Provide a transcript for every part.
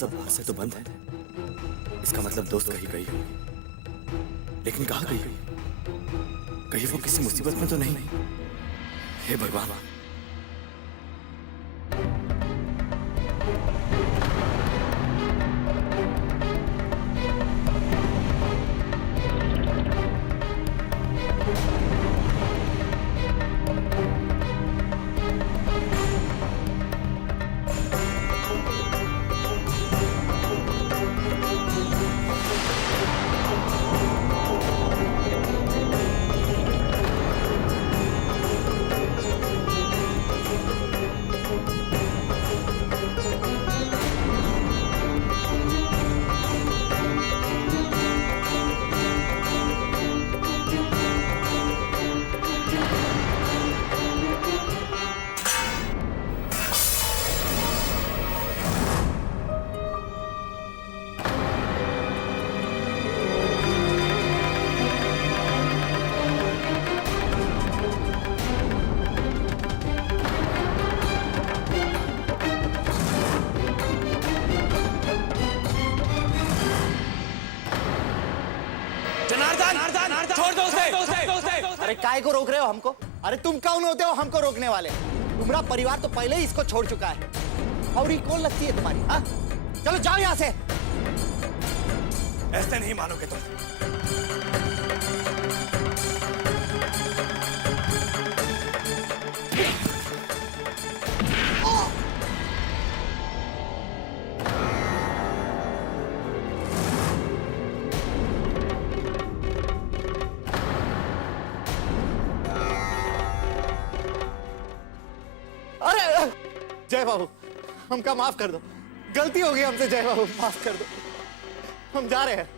दरवाजा बाहर से तो बंद है, इसका मतलब दोस्त कहीं गई होगी, लेकिन कहाँ गई? कहीं वो किसी मुसीबत में तो नहीं? हे भगवान। छोड़ दो उसे। अरे काय को रोक रहे हो हमको? अरे तुम कौन होते हो हमको रोकने वाले? तुम्हारा परिवार तो पहले ही इसको छोड़ चुका है, और ये कौन लगती है तुम्हारी? हाँ, चलो जाओ यहाँ से। ऐसे नहीं मानोगे तुम। जय बाबू, हमका माफ कर दो, गलती हो गई हमसे। जय बाबू माफ कर दो, हम जा रहे हैं।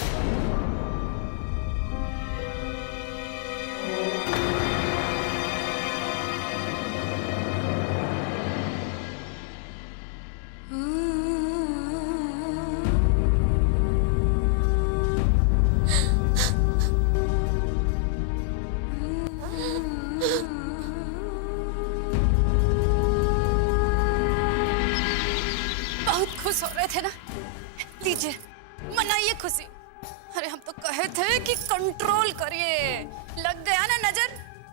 खुश हो रहे थे ना, लीजिए मनाइए खुशी। अरे हम तो कहे थे कि कंट्रोल करिए, लग गया ना नजर।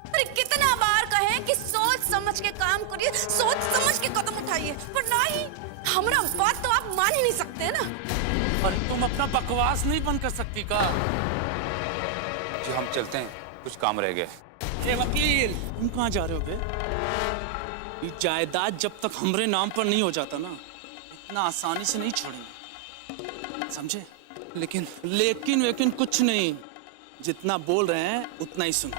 अरे कितना बार कहें कि सोच समझ के काम करिए, सोच समझ के कदम उठाइए, पर नहीं, हमारा बात तो आप मान ही नहीं सकते ना। और तुम अपना बकवास नहीं बंद कर सकती का? जी हम चलते हैं, कुछ काम रह गए। ए वकील, तुम कहाँ जा रहे हो बे? ये जायदाद जब तक हमरे नाम पर नहीं हो जाता ना, इतना आसानी से नहीं छोड़ेंगे, समझे? लेकिन कुछ नहीं, जितना बोल रहे हैं उतना ही सुनो।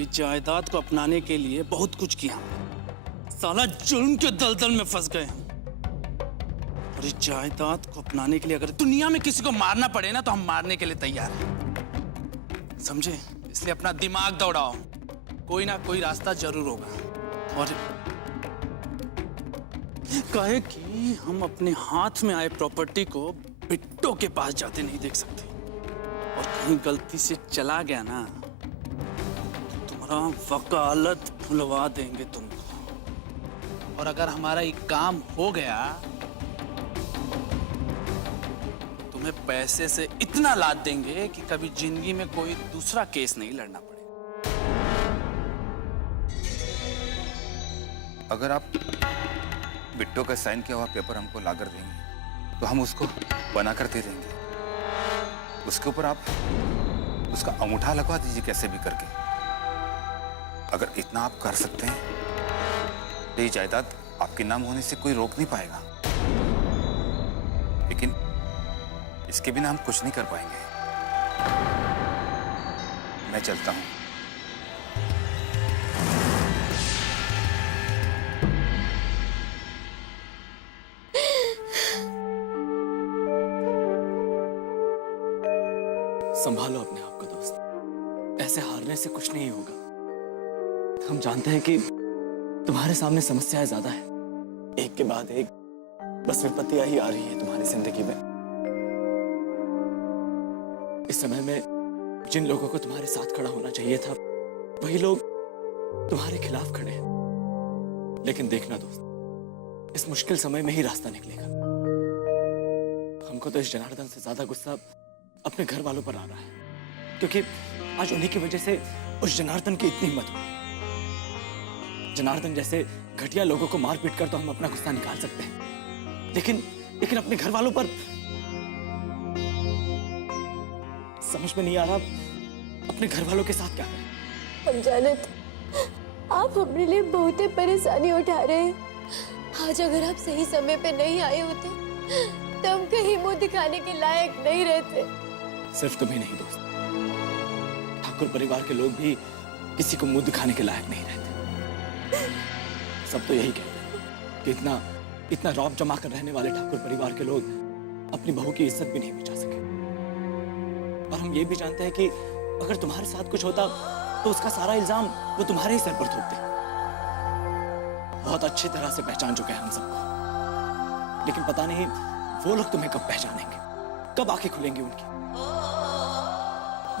इस जायदाद को अपनाने के लिए बहुत कुछ किया, साला जुल्म के दलदल में फंस गए हम। और इस जायदाद को अपनाने के लिए अगर दुनिया में किसी को मारना पड़े ना, तो हम मारने के लिए तैयार हैं, समझे? इसलिए अपना दिमाग दौड़ाओ, कोई ना कोई रास्ता जरूर होगा। और कहे कि हम अपने हाथ में आए प्रॉपर्टी को बिट्टो के पास जाते नहीं देख सकते, और कहीं गलती से चला गया ना, तो तुम्हारा वकालत भुलवा देंगे तुमको। और अगर हमारा ये काम हो गया, तुम्हें पैसे से इतना लाद देंगे कि कभी जिंदगी में कोई दूसरा केस नहीं लड़ना पड़े। अगर आप बिट्टो का साइन किया हुआ पेपर हमको ला कर देंगे, तो हम उसको बना कर दे देंगे। उसके ऊपर आप उसका अंगूठा लगवा दीजिए कैसे भी करके। अगर इतना आप कर सकते हैं तो ये जायदाद आपके नाम होने से कोई रोक नहीं पाएगा, लेकिन इसके बिना हम कुछ नहीं कर पाएंगे। मैं चलता हूं। संभालो अपने आप को दोस्त, ऐसे हारने से कुछ नहीं होगा। हम जानते हैं कि तुम्हारे सामने समस्याएं ज्यादा है, एक के बाद एक बस विपत्तियां ही आ रही है तुम्हारी जिंदगी में। इस समय में जिन लोगों को तुम्हारे साथ खड़ा होना चाहिए था, वही लोग तुम्हारे खिलाफ खड़े हैं। लेकिन देखना दोस्त, इस मुश्किल समय में ही रास्ता निकलेगा। हमको तो इस जनार्दन से ज्यादा गुस्सा अपने घर वालों पर आ रहा है, क्योंकि आज उन्हीं की वजह से उस जनार्दन की इतनी हिम्मत हुई। जनार्दन जैसे घटिया लोगों को मार पीट कर तो हम अपना गुस्सा निकाल सकते हैं, लेकिन अपने घर वालों पर समझ में नहीं आ रहा अपने घर वालों के साथ क्या करें। हम जाने थे आप हमारे लिए बहुत ही परेशानी उठा रहे हैं। आज अगर आप सही समय पे नहीं आए होते तो हम कहीं मुंह दिखाने के लायक नहीं रहते। सिर्फ तुम्हें नहीं दोस्त, ठाकुर परिवार के लोग भी किसी को मुंह दिखाने के लायक नहीं रहते। सब तो यही कहते हैं कि इतना रौब जमा कर रहने वाले ठाकुर परिवार के लोग अपनी बहू की इज्जत भी नहीं बचा सके। और हम ये भी जानते हैं कि अगर तुम्हारे साथ कुछ होता तो उसका सारा इल्जाम वो तुम्हारे ही सर पर थोपते। बहुत अच्छी तरह से पहचान चुके हैं हम सबको, लेकिन पता नहीं वो लोग तुम्हें कब पहचानेंगे, कब आंखें खुलेंगी उनकी।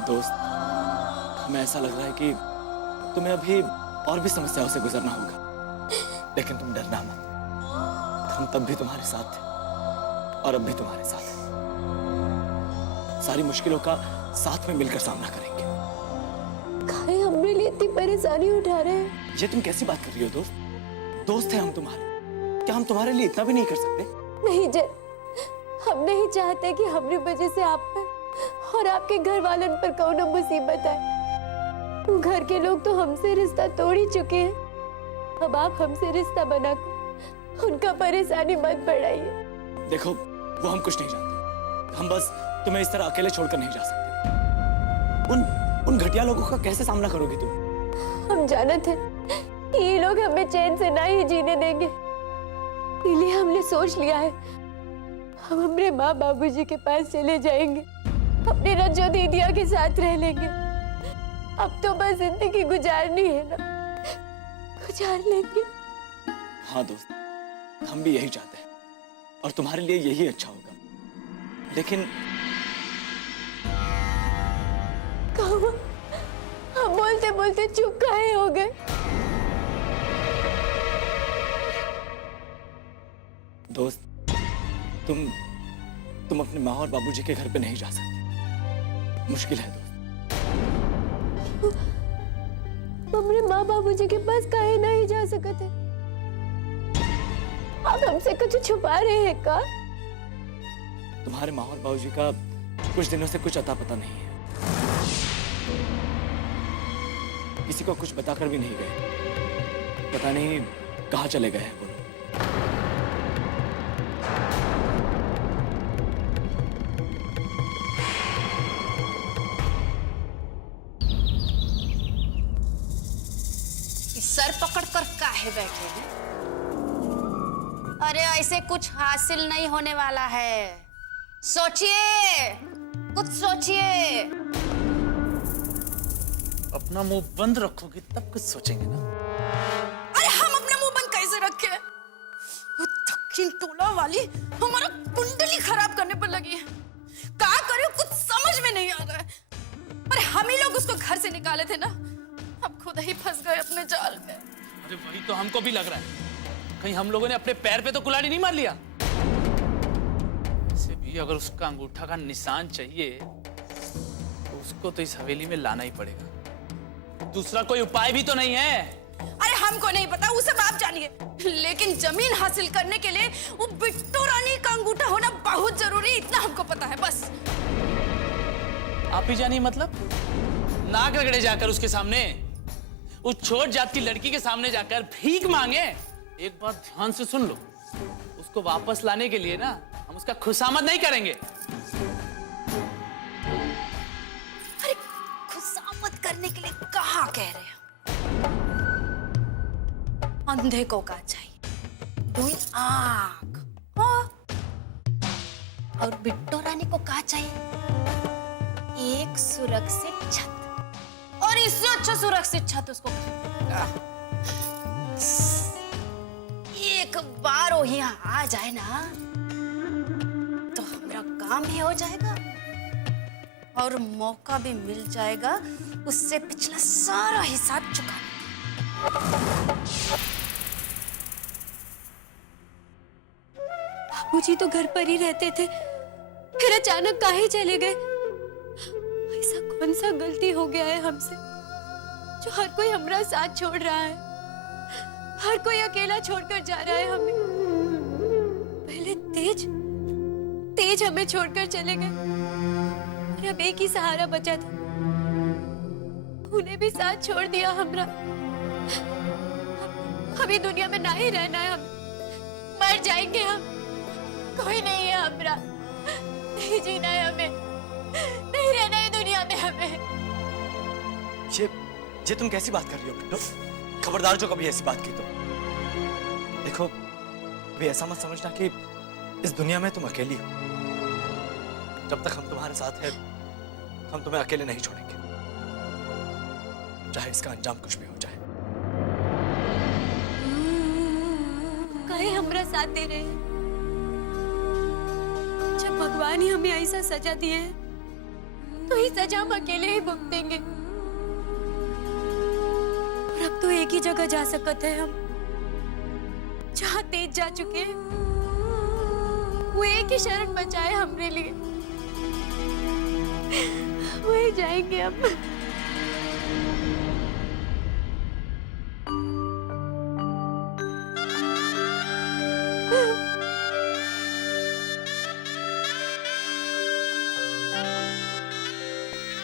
दोस्त, हमें ऐसा लग रहा है कि तुम्हें अभी और भी समस्याओं से गुजरना होगा, लेकिन तुम डरना मत। हम तब भी तुम्हारे साथ थे और अब भी तुम्हारे साथ हैं। सारी मुश्किलों का साथ में मिलकर सामना करेंगे। काहे हमारे लिए इतनी परेशानी उठा रहे हैं? ये तुम कैसी बात कर रही हो दोस्त? दोस्त हैं हम तुम्हारे, क्या हम तुम्हारे लिए इतना भी नहीं कर सकते? नहीं जय, हम नहीं चाहते कि हमारी वजह से आप पर और आपके घर वालों पर कौनो मुसीबत आए। वो घर के लोग तो हमसे रिश्ता तोड़ ही चुके हैं। अब आप हमसे रिश्ता बनाकर उनका परेशानी मत बढ़ाइए। देखो, वो हम कुछ नहीं जानते। हम बस तुम्हें इस तरह अकेले छोड़कर नहीं जा सकते। उन घटिया लोगों का कैसे सामना करोगी तुम? हम जानते हैं कि ये लोग हमें चैन से ना ही जीने देंगे, इसलिए हमने सोच लिया है हम हमारे माँ बाबूजी के पास चले जाएंगे, अपने रज्जो दीदिया के साथ रह लेंगे। अब तो बस जिंदगी गुजारनी है ना, गुजार लेंगे। हाँ दोस्त, हम भी यही चाहते हैं और तुम्हारे लिए यही अच्छा होगा, लेकिन कहो, हम बोलते बोलते चुप काहे हो गए? दोस्त, तुम अपने माँ और बाबूजी के घर पे नहीं जा सकती। मुश्किल है दोस्त। हमरे माँ बाबूजी के पास काहे नहीं जा सकते? आप हमसे कुछ छुपा रहे हैं का? तुम्हारे माँ और बाबूजी का कुछ दिनों से कुछ अता पता नहीं है। किसी को कुछ बताकर भी नहीं गए। पता नहीं कहाँ चले गए हैं वो लोग। सर पकड़कर काहे बैठे हैं? अरे ऐसे कुछ हासिल नहीं होने वाला है। सोचिए, कुछ सोचिए। अपना मुंह बंद रखोगी तब कुछ सोचेंगे ना। अरे हम अपना मुंह बंद कैसे रखे? वो दक्षिण टोला वाली हमारा कुंडली खराब करने पर लगी है। क्या करे कुछ समझ में नहीं आ रहा है। अरे हम ही लोग उसको घर से निकाले थे ना, अब खुद ही फंस गए अपने जाल में। अरे वही तो हमको भी लग रहा है, कहीं हम लोगों ने अपने पैर पे तो कुल्हाड़ी नहीं मार लिया। वैसे भी अगर उसका अंगूठा का निशान चाहिए तो उसको तो इस हवेली में लाना ही पड़ेगा। दूसरा कोई उपाय भी तो नहीं है। अरे हमको नहीं पता, उसे आप जानिए, लेकिन जमीन हासिल करने के लिए वो बिट्टू रानी का अंगूठा होना बहुत जरूरी, इतना हमको पता है बस। आप ही जानिए मतलब? नाक रगड़े जाकर उसके सामने, उस छोट जात की लड़की के सामने जाकर भीख मांगे। एक बात ध्यान से सुन लो, उसको वापस लाने के लिए ना हम उसका खुशामद नहीं करेंगे। अरे खुशामद करने के लिए कहाँ कह रहे हैं? अंधे को क्या चाहिए? 2 आंख। हाँ। और बिट्टू रानी को क्या चाहिए? एक सुरक्षित छत, और इससे अच्छा सुरक्षित छत उसको कहाँ? एक बार वो यहाँ आ जाए ना तो हमारा काम ही हो जाएगा और मौका भी मिल जाएगा उससे पिछला सारा हिसाब चुकाने। बाबूजी तो घर पर ही रहते थे, फिर अचानक काहे चले गए? ऐसा कौन सा गलती हो गया है हमसे जो हर कोई हमारा साथ छोड़ रहा है, हर कोई अकेला छोड़कर जा रहा है हमें? पहले तेज हमें छोड़कर चले गए और अब एक ही सहारा बचा था, उन्हें भी साथ छोड़ दिया हमरा। हमें दुनिया में ना ही रहना है, हम मर जाएंगे, हम कोई नहीं है हमरा, नहीं जीना है हमें, नहीं रहना है दुनिया में हमें। ये तुम कैसी बात कर रही हो बिट्टो? खबरदार जो कभी ऐसी बात की तो। देखो अभी ऐसा मत समझना कि इस दुनिया में तुम अकेली हो। जब तक हम तुम्हारे साथ हैं हम तुम्हें अकेले नहीं छोड़ेंगे, चाहे इसका अंजाम कुछ भी हो जाए। काहे हमरा साथ दे रहे हैं? जब भगवान ही हमें ऐसा सजा दिए है, तो ये सजा हम अकेले ही भुगतेंगे। और अब तो एक ही जगह जा सकते हैं हम, जहाँ तेज जा चुके हैं, वो एक ही शरण बचाए हमरे लिए, वही जाएंगे हम।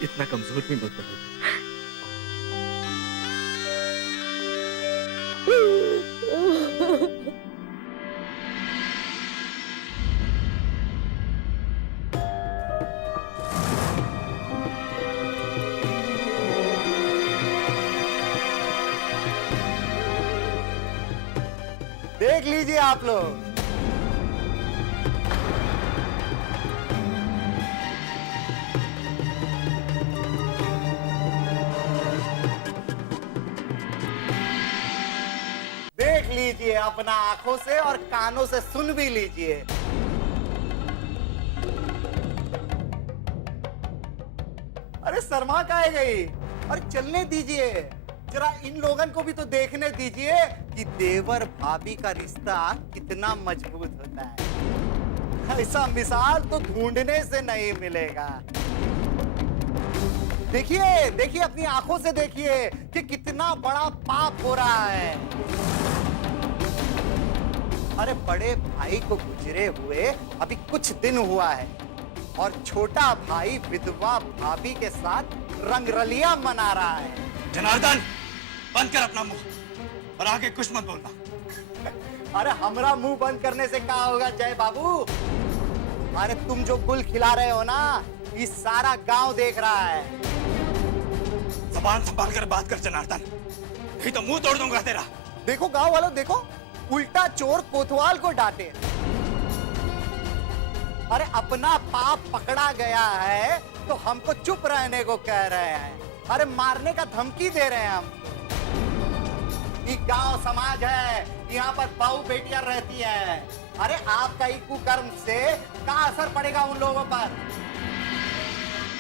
इतना कमजोर भी मत बनो। देख लीजिए आप लोग, देख लीजिए अपना आंखों से और कानों से सुन भी लीजिए। अरे शर्मा काहे गई? और चलने दीजिए, जरा इन लोगन को भी तो देखने दीजिए कि देवर भाभी का रिश्ता कितना मजबूत होता है। ऐसा मिसाल तो ढूंढने से नहीं मिलेगा। देखिए देखिए, अपनी आंखों से देखिए कि कितना बड़ा पाप हो रहा है। अरे बड़े भाई को गुजरे हुए अभी कुछ दिन हुआ है और छोटा भाई विधवा भाभी के साथ रंगरलिया मना रहा है। जनार्दन बंद कर अपना मुंह और आगे कुछ मत बोलना। अरे हमरा मुंह बंद करने से क्या होगा जय बाबू? अरे तुम जो गुल खिला रहे हो ना, ये सारा गांव देख रहा है। जबान संभाल कर बात कर जनार्दन, नहीं तो मुंह तोड़ दूंगा तेरा। देखो गांव वालों, देखो उल्टा चोर कोतवाल को डांटे। अरे अपना पाप पकड़ा गया है तो हमको चुप रहने को कह रहे हैं। अरे मारने का धमकी दे रहे हैं हम। ये गांव समाज है, यहाँ पर बहू बेटियां रहती हैं। अरे आपका ही कुकर्म से क्या असर पड़ेगा उन लोगों पर?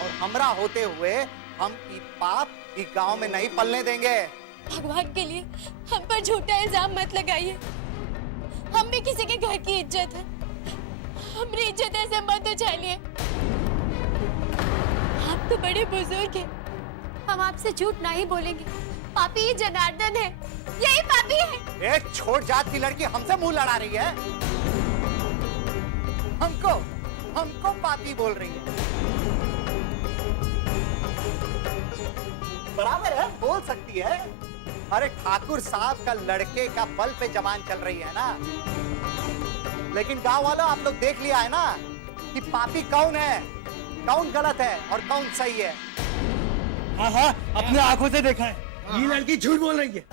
और हमरा होते हुए हम ये पाप इस गांव में नहीं पलने देंगे। भगवान के लिए हम पर झूठा इल्जाम मत लगाइए। हम भी किसी के घर की इज्जत है, हमारी इज्जत ऐसे मत उछालिए। आप तो बड़े बुजुर्ग हैं, हम आपसे झूठ नहीं बोलेंगे। पापी जनार्दन है, यही पापी है। एक छोट जात की लड़की हमसे मुंह लड़ा रही है, हमको पापी बोल रही है। बराबर है, बोल सकती है। अरे ठाकुर साहब का लड़के का बल पे जवान चल रही है ना। लेकिन गांव वालों, आप लोग देख लिया है ना कि पापी कौन है, कौन गलत है और कौन सही है। हाँ हाँ, अपने आंखों से देखा है। ये लड़की झूठ बोल रही है।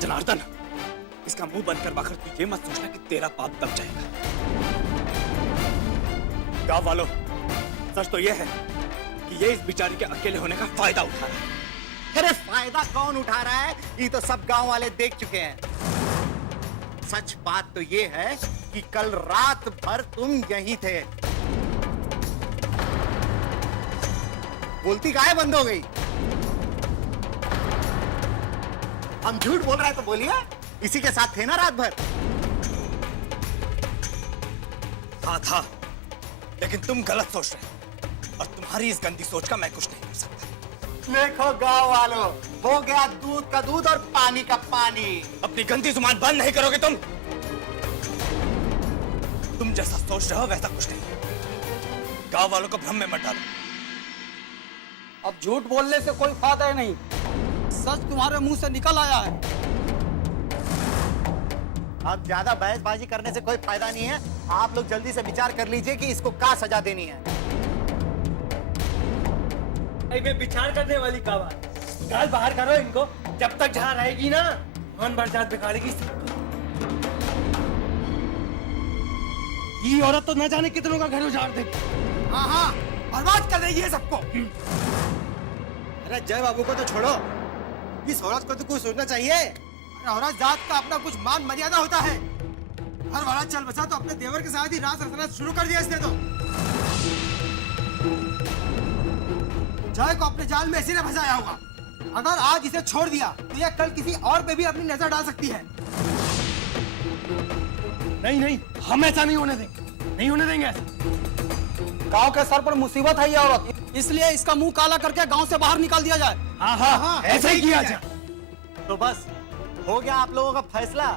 जनार्दन, इसका मुंह बंद कर बाकर तू ये मत सोचना कि तेरा पाप दब जाएगा। गांव वालों, सच तो ये है कि ये इस बेचारी के अकेले होने का फायदा उठा रहा है। अरे फायदा कौन उठा रहा है, ये तो सब गांव वाले देख चुके हैं। सच बात तो ये है कि कल रात भर तुम यहीं थे। बोलती काहे बंद हो गई? हम झूठ बोल रहे हैं तो बोलिए। इसी के साथ थे ना रात भर? हाँ था, लेकिन तुम गलत सोच रहे हो और तुम्हारी इस गंदी सोच का मैं कुछ नहीं कर सकता। देखो गांव वालों, हो गया दूध का दूध और पानी का पानी। अपनी गंदी जुबान बंद नहीं करोगे तुम? तुम जैसा सोच रहे हो वैसा कुछ नहीं। गांव वालों को भ्रम में मत डालो। अब झूठ बोलने से कोई फायदा ही नहीं, सच तुम्हारे मुंह से निकल आया है। अब ज्यादा बहसबाजी करने से कोई फायदा नहीं है। आप लोग जल्दी से विचार कर लीजिए कि इसको क्या सजा देनी है। में विचार करने वाली का बात, निकाल बाहर करो इनको। जब तक जहाँ रहेगी ना, मन बरसात बिगाड़ेगी सबको। ये औरत तो न जाने कितनों का घर उजाड़ देगी। हाँ हाँ, बर्बाद कर देगी ये सबको। अरे जय बाबू को तो छोड़ो, इस औरत को तो कुछ सोचना चाहिए। अरे औरत जात का अपना कुछ मान मर्यादा होता है। हर वाला चल बसा तो अपने देवर के साथ ही रात रचना शुरू कर दिया इसने तो। जय को अपने जाल में ऐसे न फंसाया होगा। अगर आज इसे छोड़ दिया तो यह कल किसी और पे भी अपनी नजर डाल सकती है। नहीं नहीं, हम ऐसा नहीं होने देंगे, नहीं होने देंगे ऐसा। गांव के सर पर मुसीबत है ये औरत, इसलिए इसका मुंह काला करके गांव से बाहर निकाल दिया जाए। हाँ हाँ, ऐसा ही किया जाए। तो बस हो गया आप लोगों का फैसला।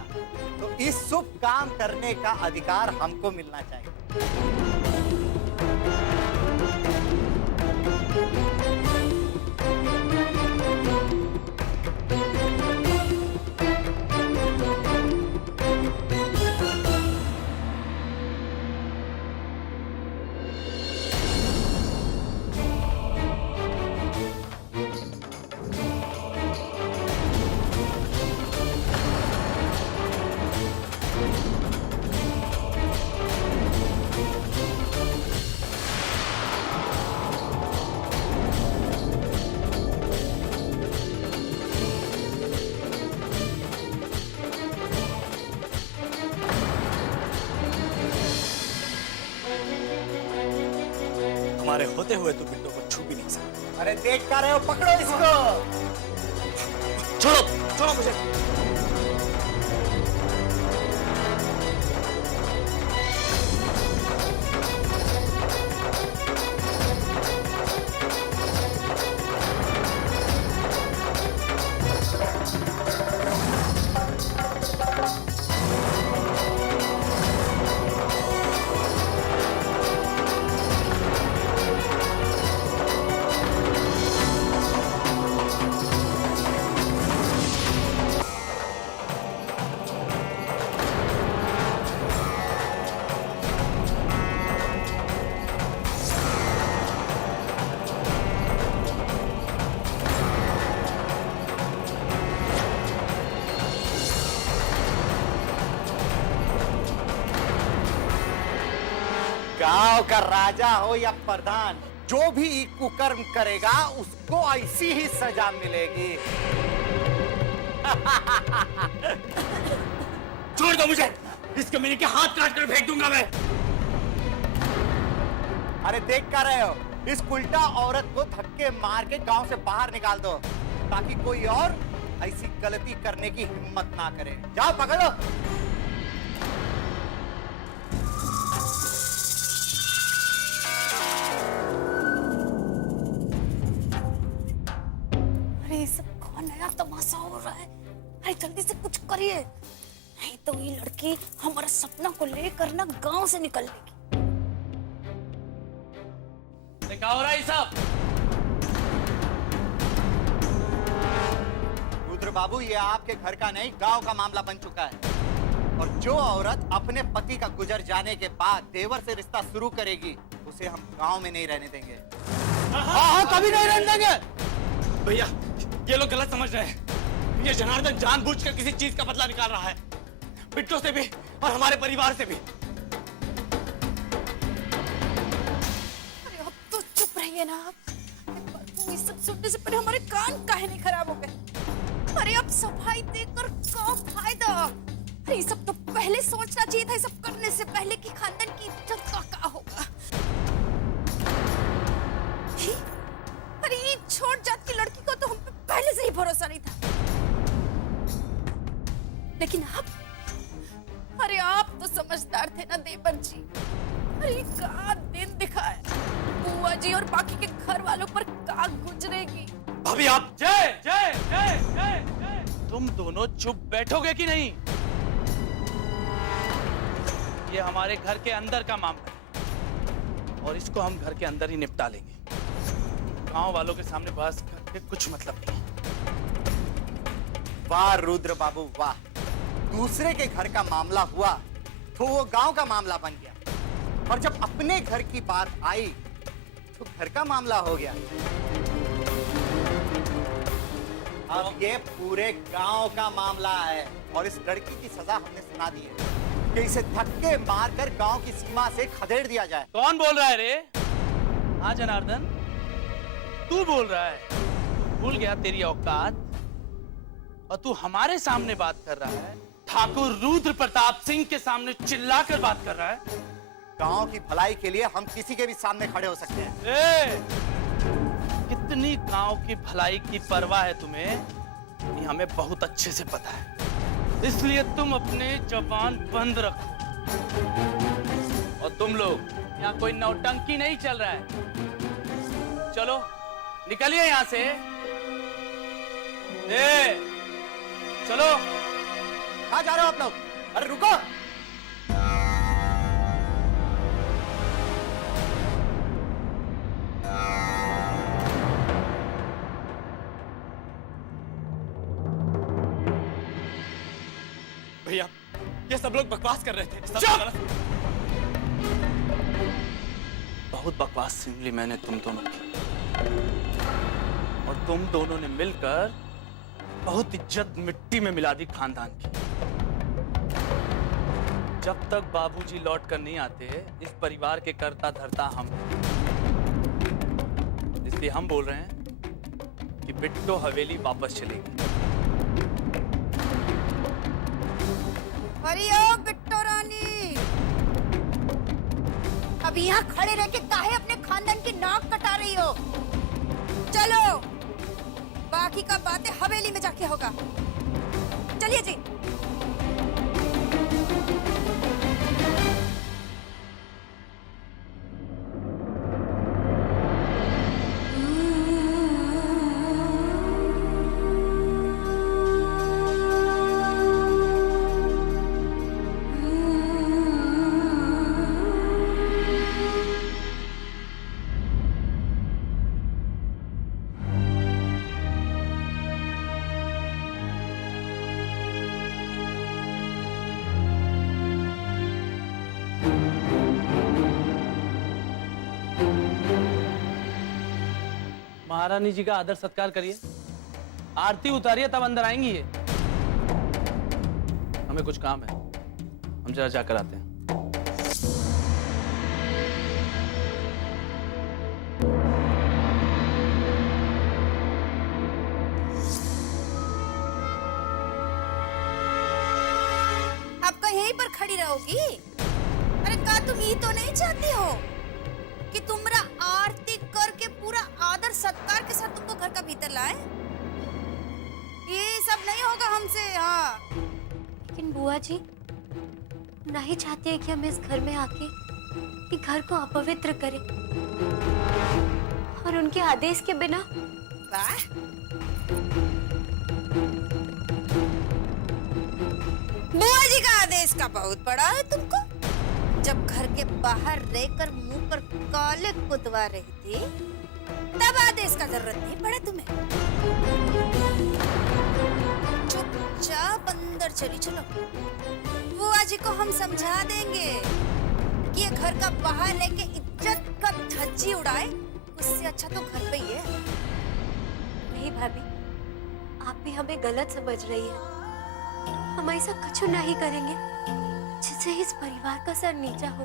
तो इस शुभ काम करने का अधिकार हमको मिलना चाहिए। हमारे होते हुए तो बिट्टो को छू भी नहीं सकते। अरे देख कर रहे हो, पकड़ो इसको। छोड़ो छोड़ो मुझे। गांव का राजा हो या प्रधान, जो भी कुकर्म करेगा उसको ऐसी ही सजा मिलेगी। छोड़ दो मुझे, इस कमीने के हाथ काट कर फेंक दूंगा मैं। अरे देख कर रहे हो, इस उल्टा औरत को धक्के मार के गांव से बाहर निकाल दो, ताकि कोई और ऐसी गलती करने की हिम्मत ना करे। जाओ पकड़ो। अरे ये सब कौन नया तमाशा हो रहा है? अरे जल्दी से कुछ करिए, नहीं तो ये लड़की हमारा सपना को लेकर ना गांव से निकल लेगी। क्या हो रहा है सब? रुद्र बाबू, ये आपके घर का नहीं गांव का मामला बन चुका है। और जो औरत अपने पति का गुजर जाने के बाद देवर से रिश्ता शुरू करेगी, उसे हम गांव में नहीं रहने देंगे। हाँ, कभी नहीं रहने देंगे। भैया, ये लोग गलत समझ रहे हैं। ये जनार्दन जानबूझकर किसी चीज का बदला निकाल रहा है, बिट्टो से भी और हमारे परिवार से भी। अरे अब तो चुप रहिए ना आप। ये सब सुनने से पहले हमारे कान काहे नहीं खराब हो गए? अरे अब सफाई देकर क्या फायदा? अरे ये सब तो पहले सोचना चाहिए था, ये सब करने से पहले कि खानदान की इज्जत का क्या होगा। अरे ये छोट जात की लड़की को तो हम पे पहले से ही भरोसा नहीं था। लेकिन आप, अरे आप तो समझदार थे ना देवर जी। अरे का दिन दिखाए, बुआ जी और बाकी के घर वालों पर का गुजरेगी। भाभी आप जय जय जय जय जय। तुम दोनों चुप बैठोगे कि नहीं? ये हमारे घर के अंदर का मामला है और इसको हम घर के अंदर ही निपटा लेंगे। गांव वालों के सामने बहस करके कुछ मतलब नहीं। वाह रुद्र बाबू वाह, दूसरे के घर का मामला हुआ तो वो गांव का मामला बन गया, और जब अपने घर की बात आई तो घर का मामला हो गया। अब ये पूरे गांव का मामला है और इस लड़की की सजा हमने सुना दी है कि इसे धक्के मारकर गांव की सीमा से खदेड़ दिया जाए। कौन बोल रहा है रे? हाँ जनार्दन, तू बोल रहा है? भूल गया तेरी औकात? और तू हमारे सामने बात कर रहा है, ठाकुर रुद्र प्रताप सिंह के सामने चिल्लाकर बात कर रहा है। गांव की भलाई के लिए हम किसी के भी सामने खड़े हो सकते हैं। कितनी गांव की भलाई की परवाह है तुम्हें, ये हमें बहुत अच्छे से पता है। इसलिए तुम अपने जबान बंद रखो। और तुम लोग, यहाँ कोई नौटंकी नहीं चल रहा है। चलो निकलिए यहाँ से। चलो। कहाँ जा रहे हो आप लोग? अरे रुको। भैया ये सब लोग बकवास कर रहे थे। बहुत बकवास सुन ली मैंने तुम दोनों की, और तुम दोनों ने मिलकर बहुत इज्जत मिट्टी में मिला दी खानदान की। जब तक बाबूजी लौट कर नहीं आते, इस परिवार के कर्ता धर्ता हम। इसलिए हम बोल रहे हैं कि बिट्टो हवेली वापस चलेगी। अरे ओ बिट्टो रानी, अब यहाँ खड़े रह के काहे अपने खानदान की नाक कटा रही हो? चलो, बाकी का बातें हवेली में जाके होगा। चलिए जी। महारानी जी का आदर सत्कार करिए, आरती उतारिए, तब अंदर आएंगी ये। हमें कुछ काम है, हम जरा जाकर आते हैं। आपका यहीं पर खड़ी रहोगी? अरे का तुम ये तो नहीं चाहती हो कि तुमरा आरती करके पूरा आदर सत्कार के साथ तुमको घर का भीतर लाए? ये सब नहीं होगा हमसे। हाँ, लेकिन बुआ जी नहीं चाहते हैं कि हम इस घर में आके कि घर को अपवित्र करें, और उनके आदेश के बिना। वाह, बुआ जी का आदेश का बहुत बड़ा है तुमको। जब घर के बाहर रहकर मुंह पर काले कुतवा रही थी, तब आदेश का जरूरत नहीं पड़ा तुम्हें। चुपचाप अंदर चली चलो। बुआ जी को हम समझा देंगे कि ये घर का बाहर रह के इज्जत का धज्जी उड़ाए, उससे अच्छा तो घर पे ही है। नहीं भाभी, आप भी हमें गलत समझ रही हैं। हम ऐसा कुछ नहीं करेंगे जिससे इस परिवार का सर नीचा हो,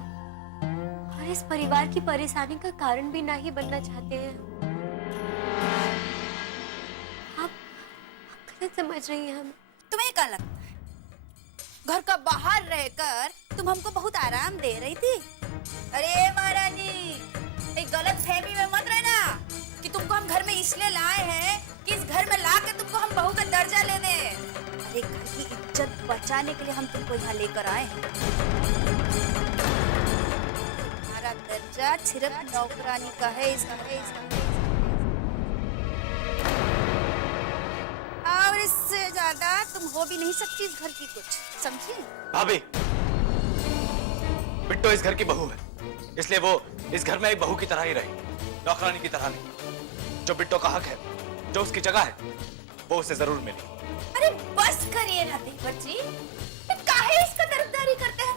और इस परिवार की परेशानी का कारण भी नहीं बनना चाहते हैं। आप गलत समझ रही हैं हमें। तुम्हें क्या लगता है घर का बाहर रहकर तुम हमको बहुत आराम दे रही थी? अरे महारानी, एक गलत फहमी में मत रहना कि तुमको हम घर में इसलिए लाए हैं कि इस घर में ला के तुमको हम बहू का दर्जा ले दें। अरे घर की इज्जत बचाने के लिए हम तुमको यहाँ लेकर आए हैं। हमारा दर्जा सिर्फ नौकरानी का है, इसका और इससे ज्यादा तुम हो भी नहीं सकती इस घर की कुछ, समझी? भाभी, बिट्टो इस घर की बहू है, इसलिए वो इस घर में एक बहू की तरह ही रहेगी, नौकरानी की तरह नहीं। जो बिट्टो का हक है, जो उसकी जगह है, वो उसे जरूर मिले। अरे बस करिए ना देवर जी, काहे इसका तरफदारी करते हैं?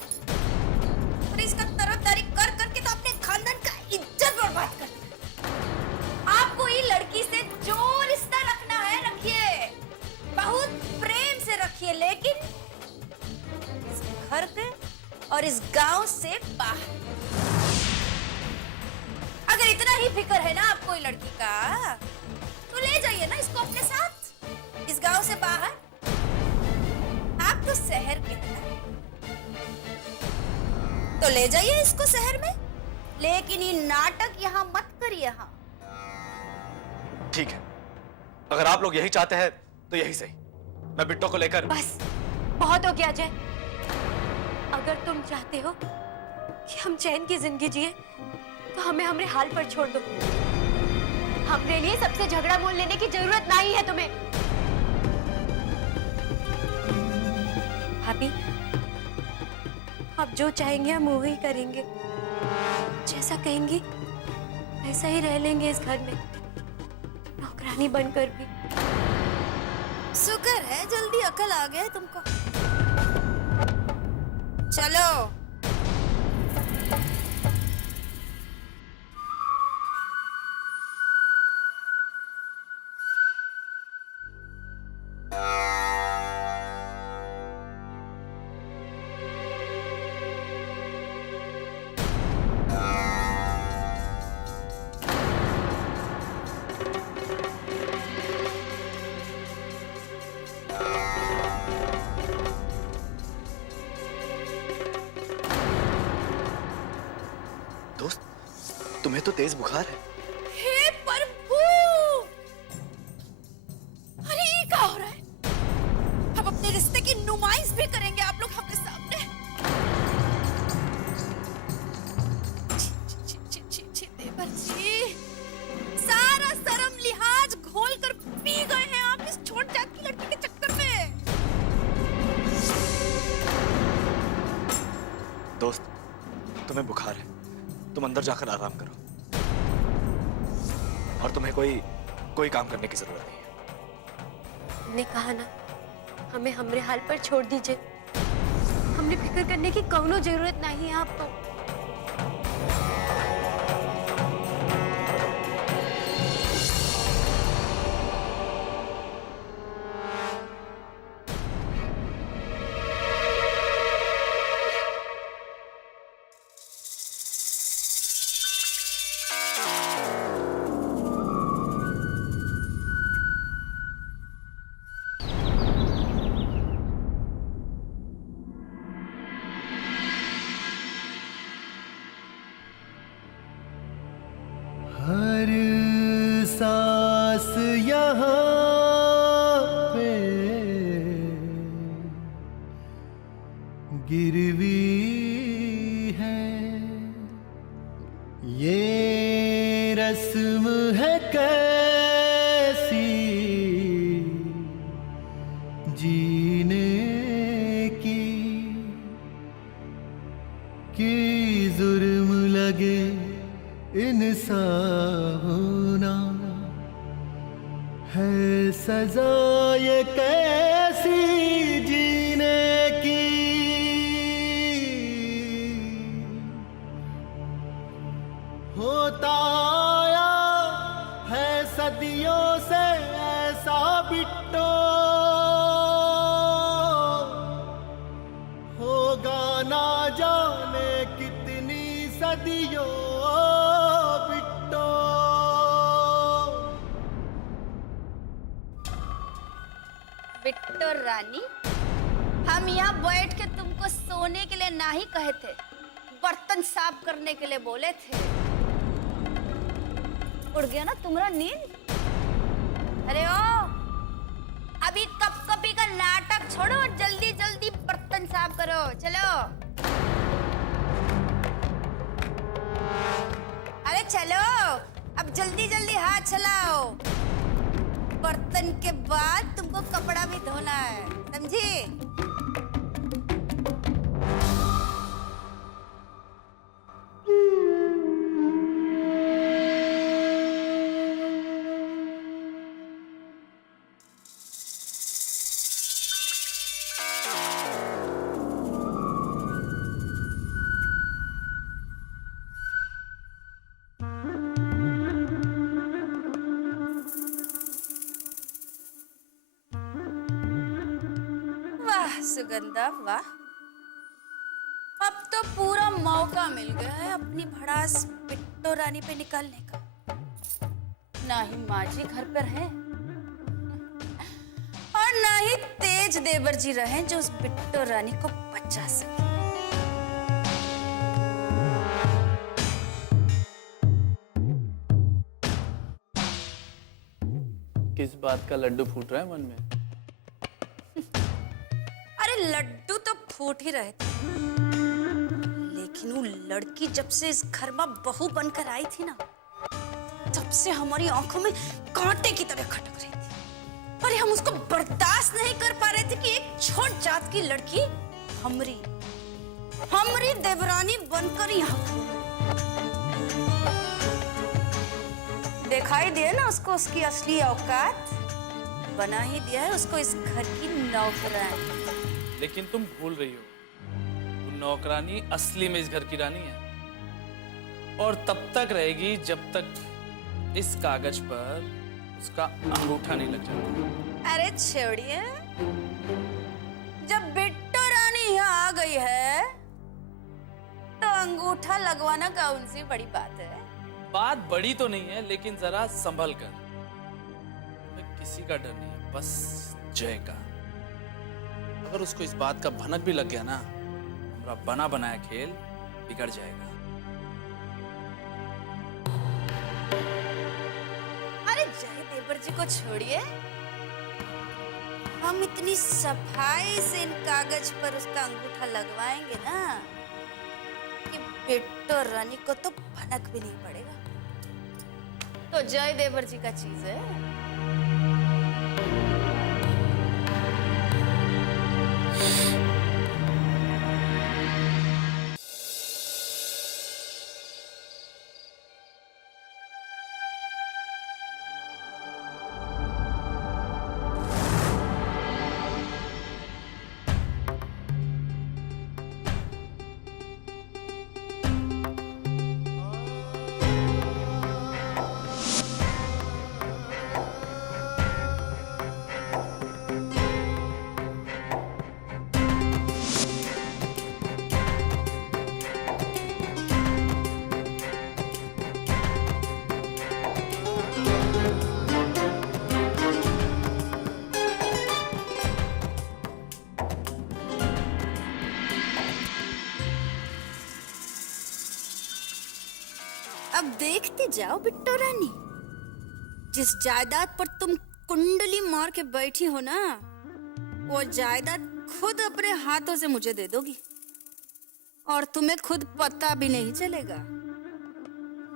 अरे इसका तरफदारी कर करके तो अपने खानदान का इज्जत बर्बाद कर दिया। आपको ये लड़की से जो रिश्ता रखना है रखिए, बहुत प्रेम से रखिए, लेकिन इस घर के और इस गांव से बाहर। अगर इतना ही फिक्र है ना आपको ये लड़की का, तो ले जाइए ना इसको अपने साथ इस गांव से बाहर। आप तो शहर के हैं, तो ले जाइए इसको शहर में, लेकिन ये नाटक यहाँ मत करिए। हाँ ठीक है, अगर आप लोग यही चाहते हैं तो यही सही। मैं बिट्टो को लेकर। बस बहुत हो गया अजय। अगर तुम चाहते हो कि हम चैन की जिंदगी जिए तो हमें हमारे हाल पर छोड़ दो। हमारे लिए सबसे झगड़ा मोल लेने की जरूरत नहीं है तुम्हें। भाभी, आप जो चाहेंगे हम वही करेंगे, जैसा कहेंगी वैसा ही रह लेंगे इस घर में, नौकरानी बनकर भी। शुक्र है जल्दी अकल आ गया तुमको। चलो दोस्त, तुम्हें तो तेज बुखार है। हे प्रभु, अरे ये क्या हो रहा है? हम अपने रिश्ते की नुमाइश भी करेंगे आप लोग हमारे सामने। छी, देवर जी, सारा शर्म लिहाज घोल कर पी गए हैं आप इस छोट जात की लड़की के चक्कर में। दोस्त, तुम्हें बुखार है, तुम अंदर जाकर आराम करो, और तुम्हें कोई काम करने की जरूरत नहीं है। हमने कहा ना, हमें हमरे हाल पर छोड़ दीजिए। हमने फिक्र करने की कोनो जरूरत नहीं है आपको। हर सांस यहाँ पे गिरवी है, ये रस्म है कैसी जीने की, कि जुर्म लगे इंसान होना है सजा, ये कैसी जीने की। होता आया है सदियों से ऐसा बिट्टो, होगा ना जाने कितनी सदियों बिट्टो। बिट्टो रानी, हम यहाँ बैठ के तुमको सोने के लिए नहीं कहे थे, बर्तन साफ करने के लिए बोले थे। उड़ गया ना तुम्हारा नींद? अरे ओ, अभी कपकपी का नाटक छोड़ो और जल्दी जल्दी बर्तन साफ करो। चलो अरे चलो, अब जल्दी जल्दी हाथ चलाओ। बर्तन के बाद तुमको कपड़ा भी धोना है, समझी? वाह सुगंधा वाह, अब तो पूरा मौका मिल गया है अपनी भड़ास बिट्टो रानी पे निकालने का। ना ही माजी घर पर है और ना ही तेज देवर जी रहे जो उस बिट्टो रानी को बचा सके। किस बात का लड्डू फूट रहा है मन में? अरे लड्डू तो फूट ही रहे थे, लेकिन वो लड़की जब से इस घर में बहू बनकर आई थी ना, तब से हमारी आंखों में कांटे की तरह खटक रही थी। पर हम उसको बर्दाश्त नहीं कर पा रहे थे कि एक छोट जात की लड़की हमरी देवरानी बनकर यहाँ दिखाई दिया ना उसको उसकी असली औकात, बना ही दिया है उसको इस घर की नौकरानी। लेकिन तुम भूल रही हो, वो नौकरानी असली में इस घर की रानी है, और तब तक रहेगी जब तक इस कागज पर उसका अंगूठा नहीं लग जाता। अरे छोड़िए, जब बिट्टो रानी यहाँ आ गई है तो अंगूठा लगवाना कौन सी बड़ी बात है? बात बड़ी तो नहीं है, लेकिन जरा संभल कर। हमें किसी का डर नहीं है, बस जय का। अगर उसको इस बात का भनक भी लग गया ना, हमारा बना बनाया खेल बिगड़ जाएगा। अरे जय देवर जी को छोड़िए, हम इतनी सफाई से इन कागज पर उसका अंगूठा लगवाएंगे ना कि बिट्टो रानी को तो भनक भी नहीं पड़ेगा। तो जय देवर जी का चीज है। अब देखते जाओ बिट्टो रानी, जिस जायदाद पर तुम कुंडली मार के बैठी हो ना, वो जायदाद खुद अपने हाथों से मुझे दे दोगी और तुम्हें खुद पता भी नहीं चलेगा।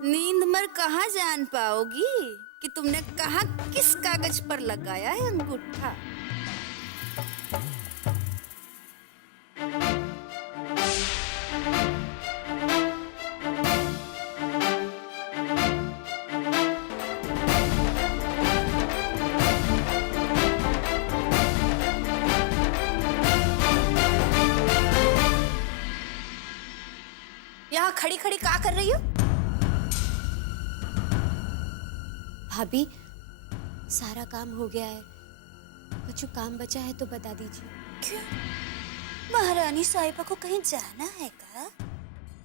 नींद मर कहाँ जान पाओगी कि तुमने कहाँ किस कागज पर लगाया है अंगूठा। यहाँ खड़ी खड़ी क्या कर रही हो? भाभी, सारा काम हो गया है, कुछ काम बचा है तो बता दीजिए। क्यों? महारानी साहिबा को कहीं जाना है क्या?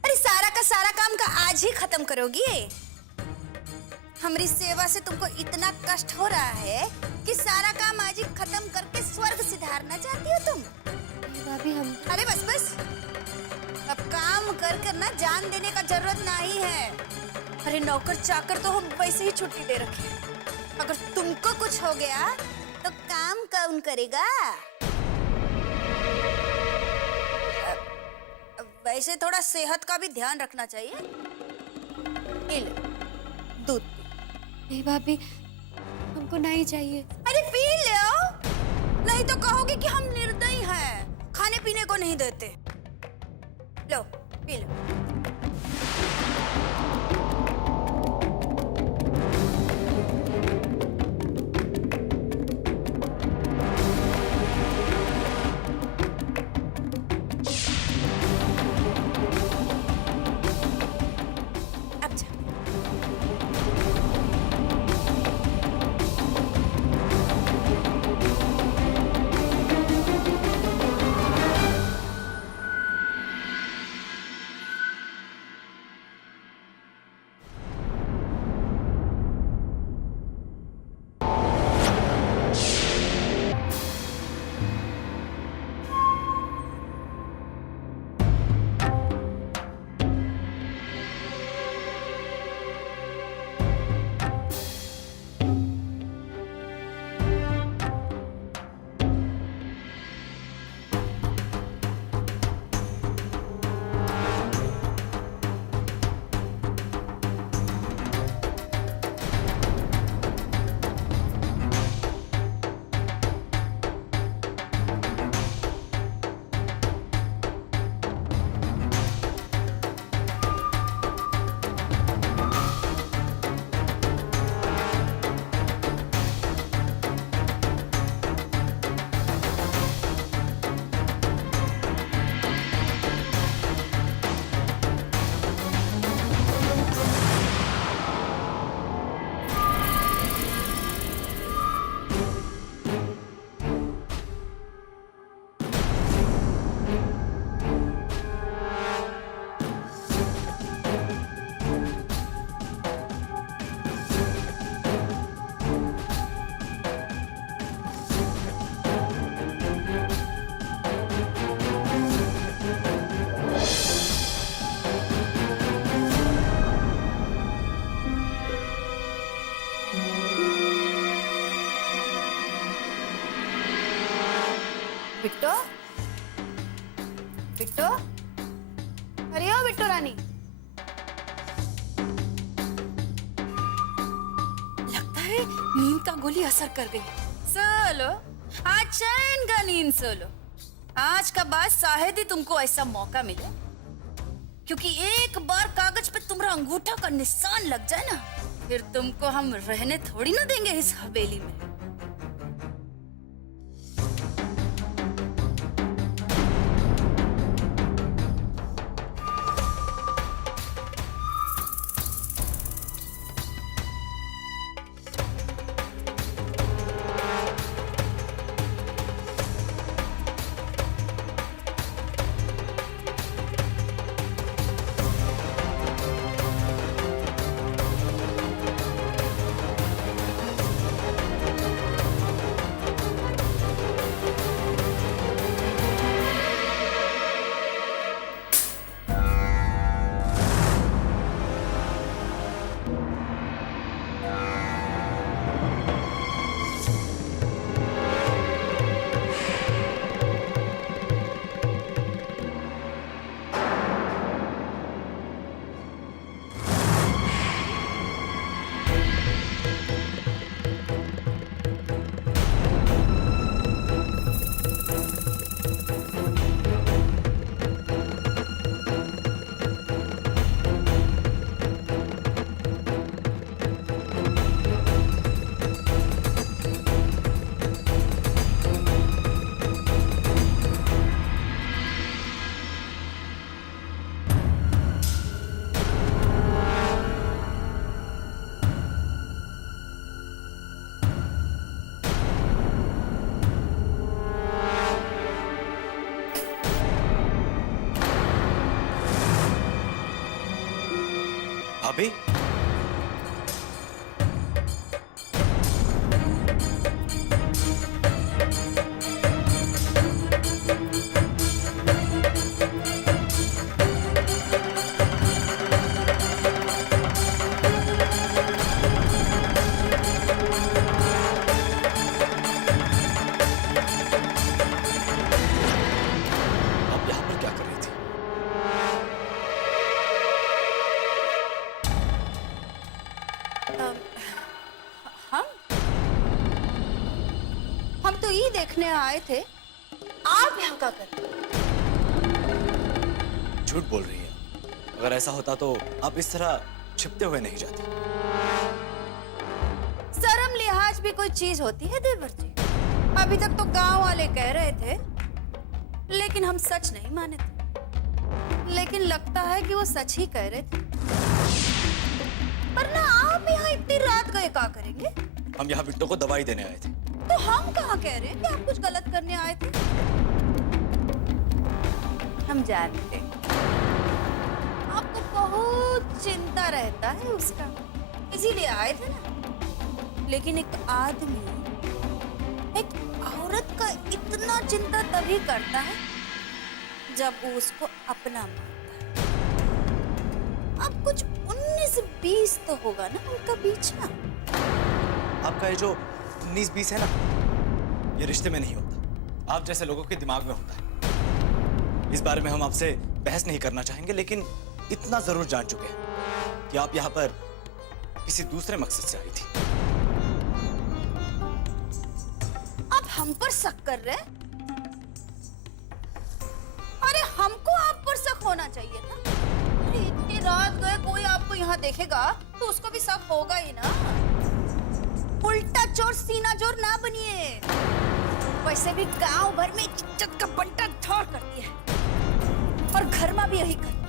अरे सारा का सारा काम का आज ही खत्म करोगी? हमारी सेवा से तुमको इतना कष्ट हो रहा है कि सारा काम आज ही खत्म करके स्वर्ग सिधारना चाहती हो तुम? भाभी हम... अरे बस बस, अब काम कर कर ना जान देने का जरूरत नहीं है। अरे नौकर चाकर तो हम वैसे ही छुट्टी दे रखे हैं। अगर तुमको कुछ हो गया तो काम कौन करेगा? वैसे थोड़ा सेहत का भी ध्यान रखना चाहिए। पी लो, दूध पी। नहीं भाभी, हमको नहीं चाहिए। अरे पी लो, नहीं तो कहोगे कि हम निर्दयी हैं, खाने पीने को नहीं देते। लो पी लो। बिट्टो, बिट्टो, अरे ओ बिट्टो रानी, लगता है नींद का गोली असर कर गई। सोलो, आज चैन का नींद सोलो। आज का बाद शायद ही तुमको ऐसा मौका मिले, क्योंकि एक बार कागज पे तुम्हारा अंगूठा का निशान लग जाए ना, फिर तुमको हम रहने थोड़ी ना देंगे इस हवेली में। भाभी, देखने आए थे, आप यहाँ क्या कर? झूठ बोल रही है। अगर ऐसा होता तो आप इस तरह छिपते हुए नहीं जाते। शर्म लिहाज भी कोई चीज होती है देवर जी। अभी तक तो गांव वाले कह रहे थे, लेकिन हम सच नहीं माने थे। लेकिन लगता है कि वो सच ही कह रहे थे। पर ना आप यहाँ इतनी रात गए क्या करेंगे? हम यहाँ बिट्टो को दवाई देने आए थे। तो हम कहाँ कह रहे हैं कि आप कुछ गलत करने आए थे? हम जानते हैं आपको बहुत चिंता रहता है उसका, इसीलिए आए थे ना। लेकिन एक आदमी एक औरत का इतना चिंता तभी करता है जब वो उसको अपना मानता है। अब कुछ 19-20 तो होगा ना उनका बीच में। आपका ये जो 19-20 है ना, ये रिश्ते में नहीं होता, आप जैसे लोगों के दिमाग में होता है। इस बारे में हम आपसे बहस नहीं करना चाहेंगे, लेकिन इतना जरूर जान चुके हैं कि आप यहाँ पर किसी दूसरे मकसद से आई थी। आप हम पर शक कर रहे हैं? अरे हमको आप पर शक होना चाहिए था। अरे इतनी रात गए कोई आपको यहाँ देखेगा तो उसको भी शक होगा ही ना। उल्टा चोर सीना चोर ना बनिए। वैसे भी गांव भर में इज्जत का बंटा धड़ करती है और घर में भी यही कर।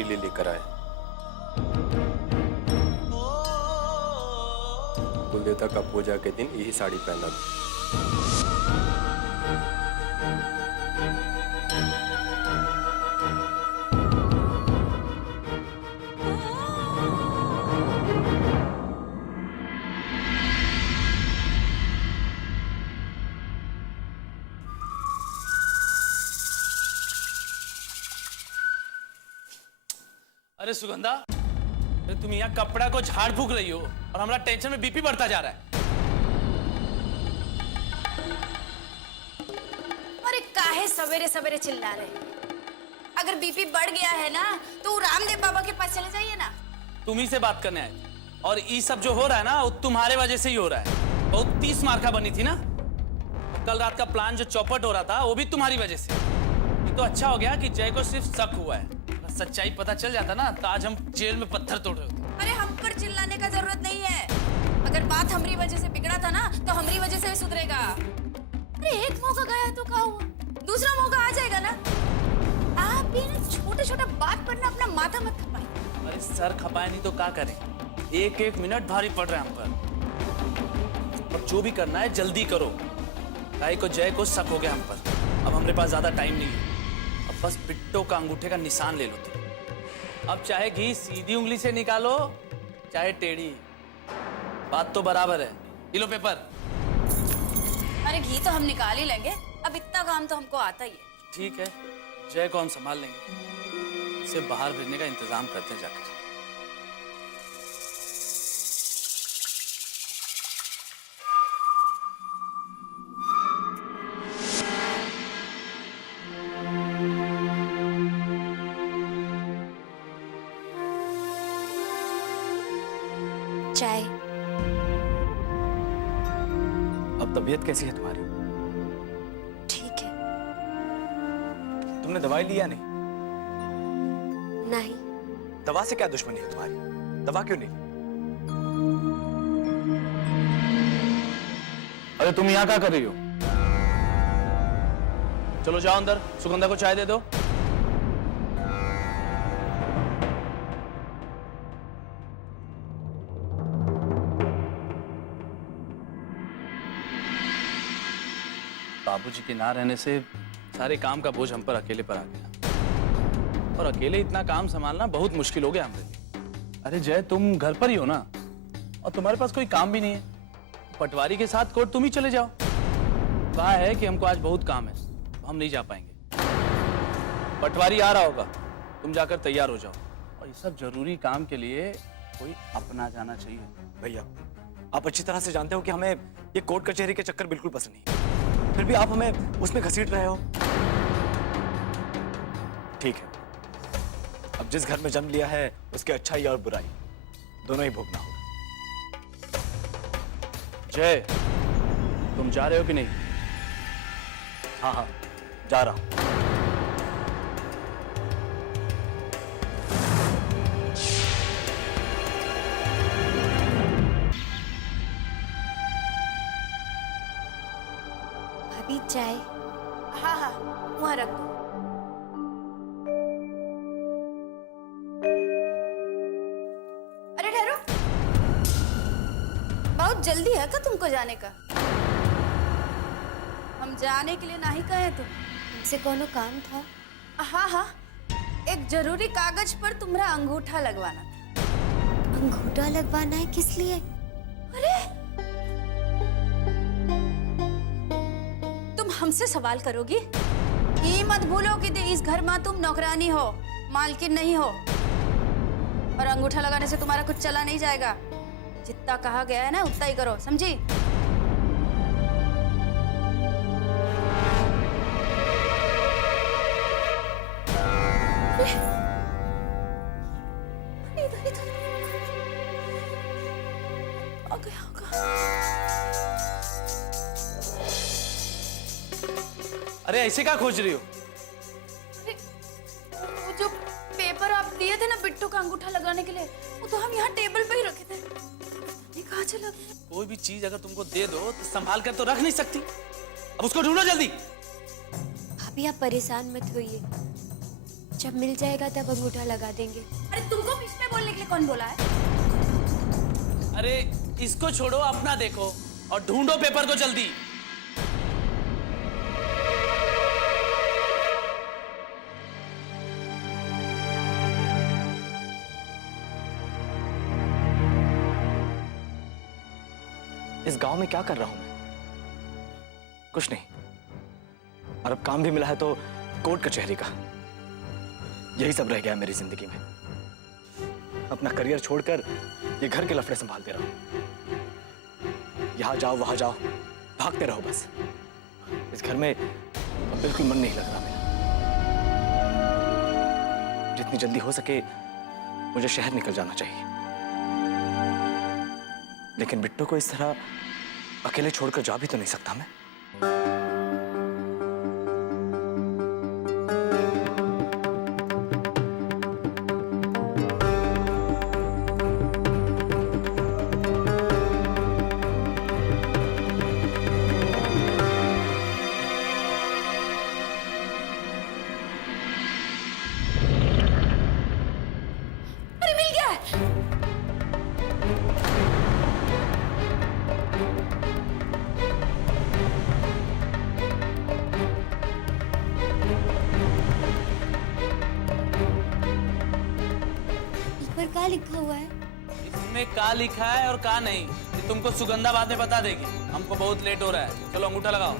लिए लेकर आए। कुलदेवता का पूजा के दिन यही साड़ी पहना था। अरे सुगंधा, अरे तुम यहाँ कपड़ा को झाड़ फूक रही हो और हमारा टेंशन में बीपी बढ़ता जा रहा है। अरे काहे सवेरे सवेरे चिल्ला रहे? अगर बीपी बढ़ गया है ना तो रामदेव बाबा के पास चले जाइए ना। तुम ही से बात करने आए थे और ये सब जो हो रहा है ना वो तुम्हारे वजह से ही हो रहा है। बहुत 30 मार्का बनी थी ना, कल रात का प्लान जो चौपट हो रहा था वो भी तुम्हारी वजह से। ये तो अच्छा हो गया कि जय को सिर्फ शक हुआ है, सच्चाई पता चल जाता ना तो आज हम जेल में पत्थर तोड़ रहे होते। अरे हम पर चिल्लाने का जरूरत नहीं है। अगर बात हमारी वजह से बिगड़ा था ना तो हमारी वजह से भी सुधरेगा। अरे एक मौका गया तो क्या हुआ, दूसरा मौका आ जाएगा ना। आप भी ना छोटे छोटे बात पर ना अपना माथा मत खपाए। अरे सर खपाए नहीं तो क्या करें, एक एक मिनट भारी पड़ रहा है हम पर। अब जो भी करना है जल्दी करो, काहे को जय को शक हो गया हम पर। अब हमारे पास ज्यादा टाइम नहीं है, अब बस बिट्टो का अंगूठे का निशान ले लो तुम। अब चाहे घी सीधी उंगली से निकालो चाहे टेढ़ी, बात तो बराबर है। ये लो पेपर। अरे घी तो हम निकाल ही लेंगे, अब इतना काम तो हमको आता ही है। ठीक है, जय को हम संभाल लेंगे, इसे बाहर भेजने का इंतजाम करते हैं जाकर। चाय। अब तबीयत कैसी है तुम्हारी? ठीक है। तुमने दवाई लिया नहीं? नहीं। दवा से क्या दुश्मनी है तुम्हारी? दवा क्यों नहीं? अरे तुम यहाँ क्या कर रही हो? चलो जाओ अंदर, सुगंधा को चाय दे दो। बाबूजी के ना रहने से सारे काम का बोझ हम पर अकेले पर आ गया, और अकेले इतना काम संभालना बहुत मुश्किल हो गया हमारे लिए। अरे जय, तुम घर पर ही हो ना, और तुम्हारे पास कोई काम भी नहीं है। पटवारी के साथ कोर्ट तुम ही चले जाओ। कहा है कि हमको आज बहुत काम है, हम नहीं जा पाएंगे। पटवारी आ रहा होगा, तुम जाकर तैयार हो जाओ। और ये सब जरूरी काम के लिए कोई अपना जाना चाहिए। भैया, आप अच्छी तरह से जानते हो कि हमें ये कोर्ट कचहरी के चक्कर बिल्कुल पसंद नहीं है, फिर भी आप हमें उसमें घसीट रहे हो। ठीक है, अब जिस घर में जन्म लिया है उसके अच्छाई और बुराई दोनों ही भोगना होगा। जय, तुम जा रहे हो कि नहीं? हाँ हाँ, जा रहा हूं। भाभी चाय। हाँ हाँ, वहां रख दो। अरे ठहरो, बहुत जल्दी है क्या तुमको जाने का? हम जाने के लिए नहीं कहे तुम। हमसे कोनो काम था? हाँ हाँ, एक जरूरी कागज पर तुम्हारा अंगूठा लगवाना था। अंगूठा लगवाना है? किस लिए? अरे तुम हमसे सवाल करोगी? ये मत भूलो कि इस घर में तुम नौकरानी हो, मालकिन नहीं हो। और अंगूठा लगाने से तुम्हारा कुछ चला नहीं जाएगा। जितना कहा गया है ना उतना ही करो, समझी? इधर इधर आ गया होगा। अरे ऐसे क्या खोज रही हो? अरे, वो जो पेपर आप दिए थे ना बिट्टू का अंगूठा लगाने के लिए, वो तो हम यहाँ टेबल पे ही रखे थे। ये कहाँ चला गया? कोई भी चीज अगर तुमको दे दो तो संभाल कर तो रख नहीं सकती। अब उसको ढूंढो जल्दी। भाभी आप परेशान मत होइए, जब मिल जाएगा तब अंगूठा लगा देंगे। अरे तुमको बीच में बोलने के लिए कौन बोला है? अरे इसको छोड़ो, अपना देखो और ढूंढो पेपर को जल्दी। इस गांव में क्या कर रहा हूं मैं? कुछ नहीं। और अब काम भी मिला है तो कोर्ट कचहरी का। यही सब रह गया है मेरी जिंदगी में। अपना करियर छोड़कर ये घर के लफड़े संभालते रहो। यहां जाओ वहां जाओ, भागते रहो बस। इस घर में अब बिल्कुल मन नहीं लग रहा मेरा। जितनी जल्दी हो सके मुझे शहर निकल जाना चाहिए, लेकिन बिट्टू को इस तरह अकेले छोड़कर जा भी तो नहीं सकता मैं। लिखा हुआ है? इसमें का लिखा है और का नहीं, ये तुमको सुगंधा बाद में बता देगी। हमको बहुत लेट हो रहा है, चलो अंगूठा लगाओ।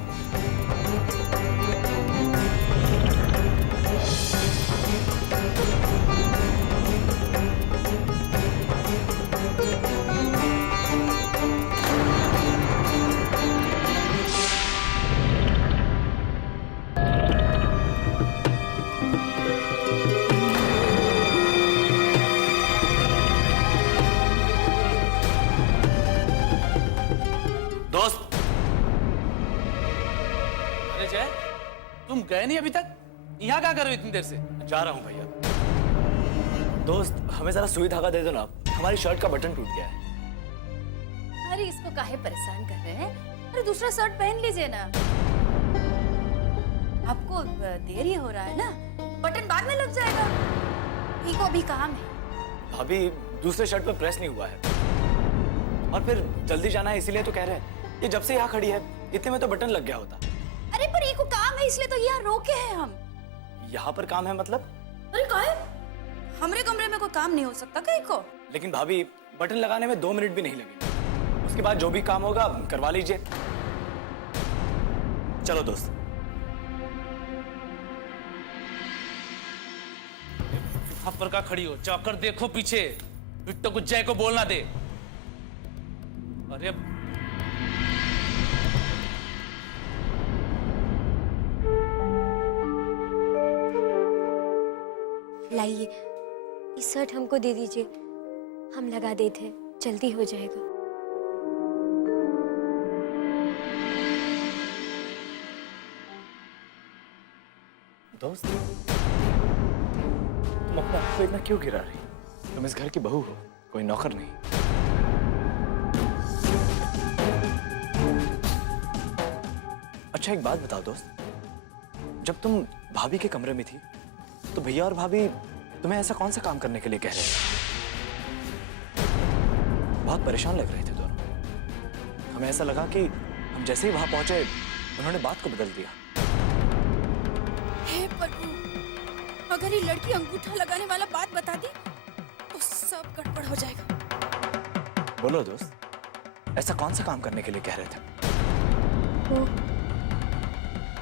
दोस्त, अरे जय, तुम गए नहीं अभी तक? यहाँ क्या कर रहे हो इतनी देर से? जा रहा हूँ भैया। दोस्त, हमें जरा सुई धागा दे दो ना, हमारी शर्ट का बटन टूट गया है। अरे इसको काहे परेशान कर रहे हैं? अरे दूसरा शर्ट पहन लीजिए ना। आपको देर ही हो रहा है ना, बटन बाद में लग जाएगा। इनको अभी काम है। भाभी, दूसरे शर्ट पे प्रेस नहीं हुआ है और फिर जल्दी जाना है इसीलिए तो कह रहे हैं। ये जब से यहाँ खड़ी है इतने में तो बटन लग गया होता। अरे पर इनको काम है इसलिए तो यहाँ रोके हैं हम। यहाँ पर काम है मतलब? अरे काहे? हमरे कमरे में कोई काम नहीं हो सकता कहीं को? लेकिन भाभी, बटन लगाने में 2 मिनट भी नहीं लगेंगे। उसके बाद जो भी काम होगा करवा लीजिए। चलो दोस्त। यहाँ पर का खड़ी हो, जाकर देखो पीछे, बिट्टो को जय को बोलना दे। अरे लाइए, ये शर्ट हमको दे दीजिए, हम लगा देते हैं, जल्दी हो जाएगा। दोस्त, तुम अपने आप को इतना क्यों गिरा रही? तुम इस घर की बहू हो, कोई नौकर नहीं। अच्छा एक बात बताओ दोस्त, जब तुम भाभी के कमरे में थी तो भैया और भाभी तुम्हें ऐसा कौन सा काम करने के लिए कह रहे थे? बहुत परेशान लग रहे थे दोनों। हमें ऐसा लगा कि हम जैसे ही वहां पहुंचे उन्होंने बात को बदल दिया। हे प्रभु, अगर ये लड़की अंगूठा लगाने वाला बात बता दी तो सब गड़बड़ हो जाएगा। बोलो दोस्त, ऐसा कौन सा काम करने के लिए कह रहे थे?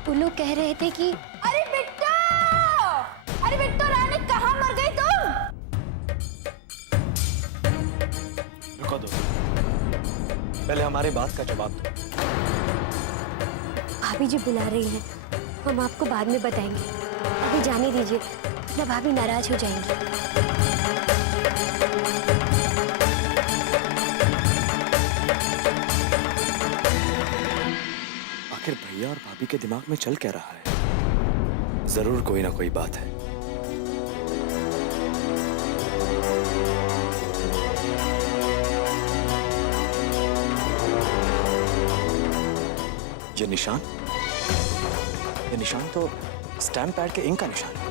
वो लोग कह रहे थे कि अरे बिट्टो! अरे बिट्टो रानी, कहाँ मर गई तुम? रुको दोस्त, पहले हमारी बात का जवाब दो। भाभी जी बुला रही हैं, हम आपको बाद में बताएंगे। अभी जाने दीजिए, ना भाभी नाराज हो जाएंगी। आखिर भैया और भाभी के दिमाग में चल क्या रहा है? जरूर कोई ना कोई बात है। ये निशान तो स्टैम्प पैड के इंक का निशान है,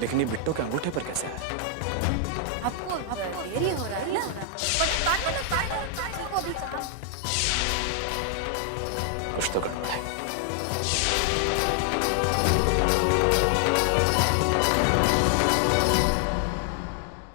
लेकिन ये बिट्टो के अंगूठे पर कैसे आया? आपको देर ही हो रहा है ना, बटन बाद में लग जाएगा। इनको अभी काम। कुछ तो गड़बड़ है।